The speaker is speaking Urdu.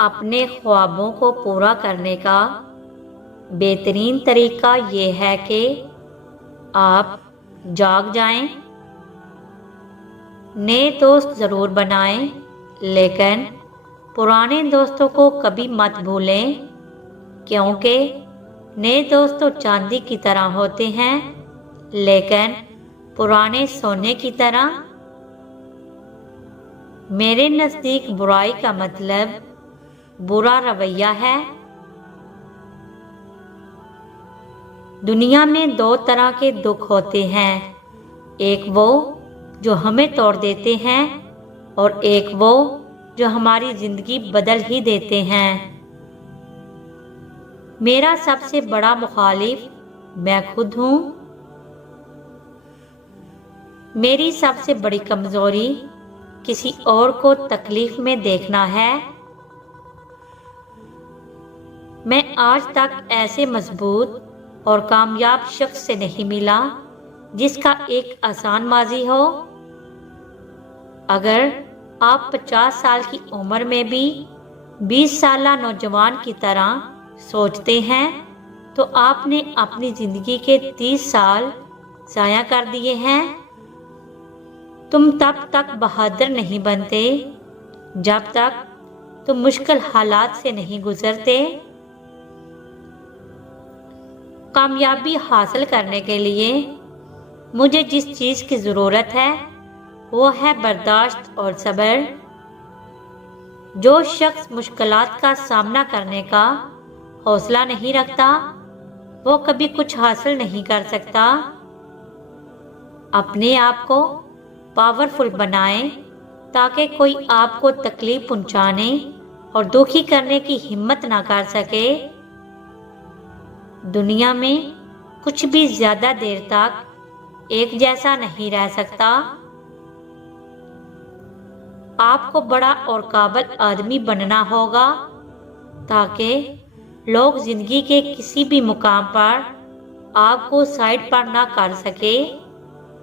اپنے خوابوں کو پورا کرنے کا بہترین طریقہ یہ ہے کہ آپ جاگ جائیں۔ نئے دوست ضرور بنائیں، لیکن پرانے دوستوں کو کبھی مت بھولیں، کیونکہ نئے دوست تو چاندی کی طرح ہوتے ہیں، لیکن پرانے سونے کی طرح۔ میرے نزدیک برائی کا مطلب برا رویہ ہے۔ دنیا میں دو طرح کے دکھ ہوتے ہیں، ایک وہ جو ہمیں توڑ دیتے ہیں اور ایک وہ جو ہماری زندگی بدل ہی دیتے ہیں۔ میرا سب سے بڑا مخالف میں خود ہوں۔ میری سب سے بڑی کمزوری کسی اور کو تکلیف میں دیکھنا ہے۔ میں آج تک ایسے مضبوط اور کامیاب شخص سے نہیں ملا جس کا ایک آسان ماضی ہو۔ اگر آپ 50 سال کی عمر میں بھی 20 سالہ نوجوان کی طرح سوچتے ہیں تو آپ نے اپنی زندگی کے 30 سال ضائع کر دیے ہیں۔ تم تب تک بہادر نہیں بنتے جب تک تم مشکل حالات سے نہیں گزرتے۔ کامیابی حاصل کرنے کے لیے مجھے جس چیز کی ضرورت ہے وہ ہے برداشت اور صبر۔ جو شخص مشکلات کا سامنا کرنے کا حوصلہ نہیں رکھتا وہ کبھی کچھ حاصل نہیں کر سکتا۔ اپنے آپ کو پاورفل بنائیں تاکہ کوئی آپ کو تکلیف پہنچانے اور دکھی کرنے کی ہمت نہ کر سکے۔ دنیا میں کچھ بھی زیادہ دیر تک ایک جیسا نہیں رہ سکتا۔ آپ کو بڑا اور قابل آدمی بننا ہوگا تاکہ لوگ زندگی کے کسی بھی مقام پر آپ کو سائڈ پر نہ کر سکے۔